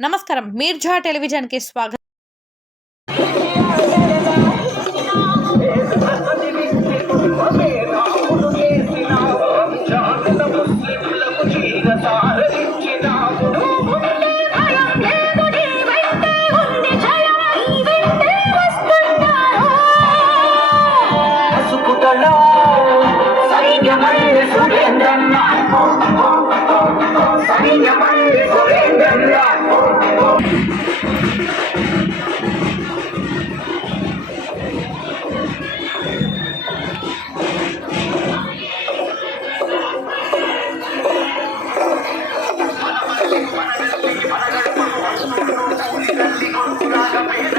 నమస్కారం. మీర్జా టెలివిజన్కి స్వాగతం. పసుపుదళ సైన్యమల్లి సురేంద్రన్న. సైన్యమల్లి సురేంద్రన్న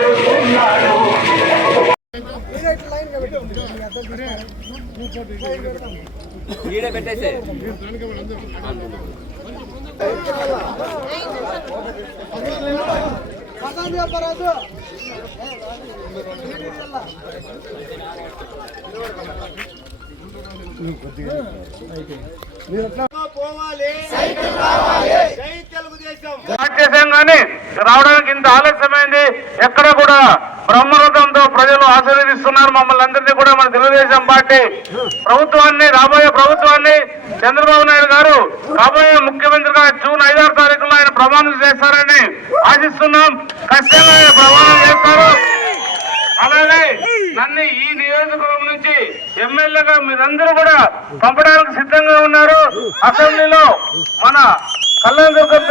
వస్తున్నాడు వస్తున్నాడు రావడానికి ఇంత ఆలోచన ఎక్కడ కూడా బ్రహ్మరథంతో ప్రజలు ఆశీర్వదిస్తున్నారు మమ్మల్ని అందరినీ కూడా మన తెలుగుదేశం పార్టీ ప్రభుత్వాన్ని రాబోయే ప్రభుత్వాన్ని. చంద్రబాబు నాయుడు గారు రాబోయే ముఖ్యమంత్రిగా జూన్ ఐదారు తారీఖులో ఆయన ప్రమాణం చేస్తారని ఆశిస్తున్నాం. ఖచ్చితంగా ఆయన ప్రమాణం చేస్తారు. అలాగే నన్ను ఈ నియోజకవర్గం నుంచి ఎమ్మెల్యేగా మీరందరూ కూడా పంపడానికి సిద్ధంగా ఉన్నారు. అసెంబ్లీలో మన కళ్యాణ దుర్గం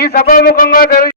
ఈ సభాముఖంగా తెలియ